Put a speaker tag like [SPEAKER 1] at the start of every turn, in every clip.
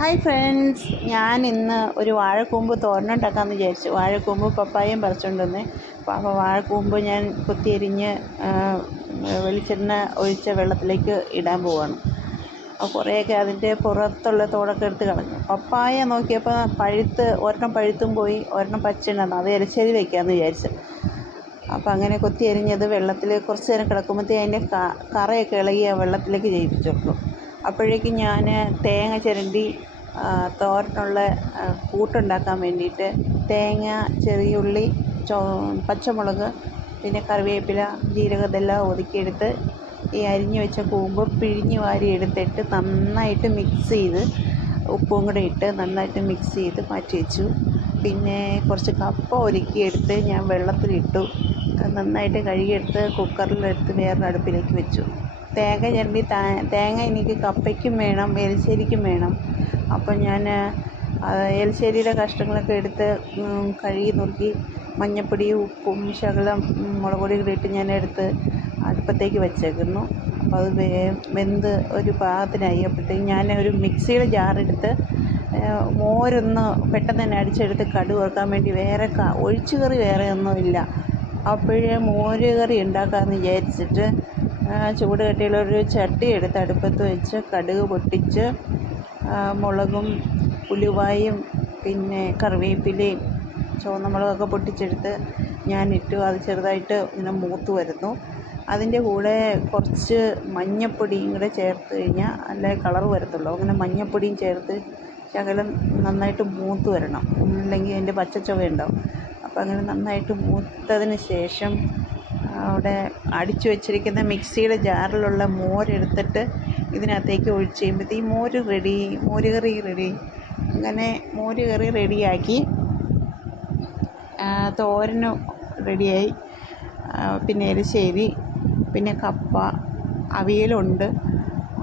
[SPEAKER 1] Hi friends ഞാൻ ഇന്ന് ഒരു വാഴക്കൂമ്പ് തോരനുണ്ടാക്കാമെന്ന് വിചാരിച്ചു. വാഴക്കൂമ്പ് പപ്പായയും പറിച്ചുകൊണ്ട് വന്നേ. അപ്പോൾ വാഴക്കൂമ്പ് ഞാൻ കുത്തിയരിഞ്ഞ് വെളിച്ചെണ്ണ ഒഴിച്ച വെള്ളത്തിലേക്ക് ഇടാൻ പോവാണ്. അപ്പോൾ കുറേയൊക്കെ അതിന്റെ പുറത്തുള്ള തോടൊക്കെ എടുത്ത് കളഞ്ഞു. പപ്പായ നോക്കിയപ്പോൾ പഴുത്ത് ഒരെണ്ണം പഴുത്തും പോയി ഒരെണ്ണം പച്ചെണ്ണ അത് എരിശ്ശേരി വയ്ക്കാമെന്ന് വിചാരിച്ചു. അപ്പോൾ അങ്ങനെ കൊത്തി അരിഞ്ഞത് വെള്ളത്തിൽ കുറച്ച് നേരം കിടക്കുമ്പോഴത്തേ അതിന്റെ കറയൊക്കെ ഇളകി ആ വെള്ളത്തിലേക്ക് ജയിപ്പിച്ചു കൊടുക്കും. അപ്പോഴേക്കും ഞാൻ തേങ്ങ ചിരണ്ടി തോരനുള്ള കൂട്ടുണ്ടാക്കാൻ വേണ്ടിയിട്ട് തേങ്ങ ചെറിയ ഉള്ളി പച്ചമുളക് പിന്നെ കറിവേപ്പില ജീരകം ഇതെല്ലാം ഒതുക്കിയെടുത്ത് ഈ അരിഞ്ഞു വെച്ച കൂമ്പ് പിഴിഞ്ഞ് വാരി എടുത്തിട്ട് നന്നായിട്ട് മിക്സ് ചെയ്ത് ഉപ്പും കൂടെ ഇട്ട് നന്നായിട്ട് മിക്സ് ചെയ്ത് മാറ്റി വെച്ചു. പിന്നെ കുറച്ച് കപ്പ ഒരുക്കിയെടുത്ത് ഞാൻ വെള്ളത്തിലിട്ടു. നന്നായിട്ട് കഴുകിയെടുത്ത് കുക്കറിലെടുത്ത് വേറൊരു അടുപ്പിലേക്ക് വെച്ചു. തേങ്ങ ചിരണ്ടി തേങ്ങ എനിക്ക് കപ്പയ്ക്കും വേണം എലിശ്ശേരിക്കും വേണം. അപ്പം ഞാൻ എലിശ്ശേരിയുടെ കഷ്ണങ്ങളൊക്കെ എടുത്ത് കഴുകി നുറുക്കി മഞ്ഞപ്പൊടി ഉപ്പും ശകലം മുളക് പൊടിയൊക്കെ കൂടി ഇട്ട് ഞാൻ എടുത്ത് അടുപ്പത്തേക്ക് വെച്ചേക്കുന്നു. അപ്പോൾ അത് വേ വെന്ത് ഒരു പാകത്തിനായി. അപ്പോഴത്തേക്ക് ഞാൻ ഒരു മിക്സിയുടെ ജാറെടുത്ത് മോരൊന്ന് പെട്ടെന്ന് തന്നെ അടിച്ചെടുത്ത് കടുക് വറുക്കാൻ വേണ്ടി വേറെ ഒഴിച്ചു കറി വേറെ ഒന്നുമില്ല. അപ്പോഴേ മോര് കറി ഉണ്ടാക്കാമെന്ന് വിചാരിച്ചിട്ട് ചൂട് കട്ടിയുള്ള ഒരു ചട്ടി എടുത്ത് അടുപ്പത്ത് വെച്ച് കടുക് പൊട്ടിച്ച് മുളകും ഉലുവായും പിന്നെ കറിവേപ്പിലയും ചുവന്ന മുളകൊക്കെ പൊട്ടിച്ചെടുത്ത് ഞാനിട്ടു. അത് ചെറുതായിട്ട് ഇങ്ങനെ മൂത്ത് വരുന്നു. അതിന്റെ കൂടെ കുറച്ച് മഞ്ഞൾപ്പൊടിയും കൂടെ ചേർത്ത് കഴിഞ്ഞാൽ നല്ല കളർ വരത്തുള്ളൂ. അങ്ങനെ മഞ്ഞൾപ്പൊടിയും ചേർത്ത് ശകലം നന്നായിട്ട് മൂത്ത് വരണം. അല്ലെങ്കിൽ അതിന്റെ പച്ചച്ചുവ ഉണ്ടാവും അപ്പോൾ അങ്ങനെ നന്നായിട്ട് മൂത്തതിന് ശേഷം അവിടെ അടിച്ചു വെച്ചിരിക്കുന്ന മിക്സിയുടെ ജാറിലുള്ള മോരെടുത്തിട്ട് ഇതിനകത്തേക്ക് ഒഴിച്ച് കഴിയുമ്പോഴത്തേക്ക് ഈ മോര് റെഡി മോര് കറി റെഡി അങ്ങനെ മോര് കറി റെഡിയാക്കി തോരനും റെഡിയായി പിന്നെ എരിശ്ശേരി പിന്നെ കപ്പ അവിയലുണ്ട്.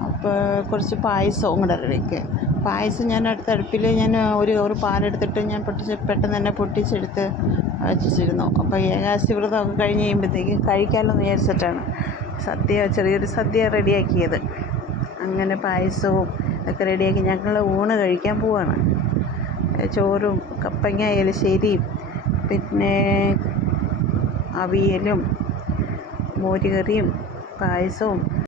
[SPEAKER 1] അപ്പോൾ കുറച്ച് പായസവും കൂടെ റെഡിയാക്കി. പായസം ഞാൻ അടുത്ത അടുപ്പിൽ ഞാൻ ഒരു ഒരു പാലെടുത്തിട്ട് ഞാൻ പൊട്ടിച്ച് പെട്ടെന്ന് തന്നെ പൊട്ടിച്ചെടുത്ത് വെച്ചിരുന്നു. അപ്പോൾ ഏകാദശി വ്രതമൊക്കെ കഴിഞ്ഞ് കഴിയുമ്പോഴത്തേക്ക് കഴിക്കാമല്ലോ എന്ന് വിചാരിച്ചിട്ടാണ് സദ്യ ചെറിയൊരു സദ്യ റെഡിയാക്കിയത്. അങ്ങനെ പായസവും ഒക്കെ റെഡിയാക്കി ഞങ്ങൾ ഊണ് കഴിക്കാൻ പോവാണ്. ചോറും കപ്പങ്ങ എലിശ്ശേരിയും പിന്നെ അവിയലും മോരുകറിയും പായസവും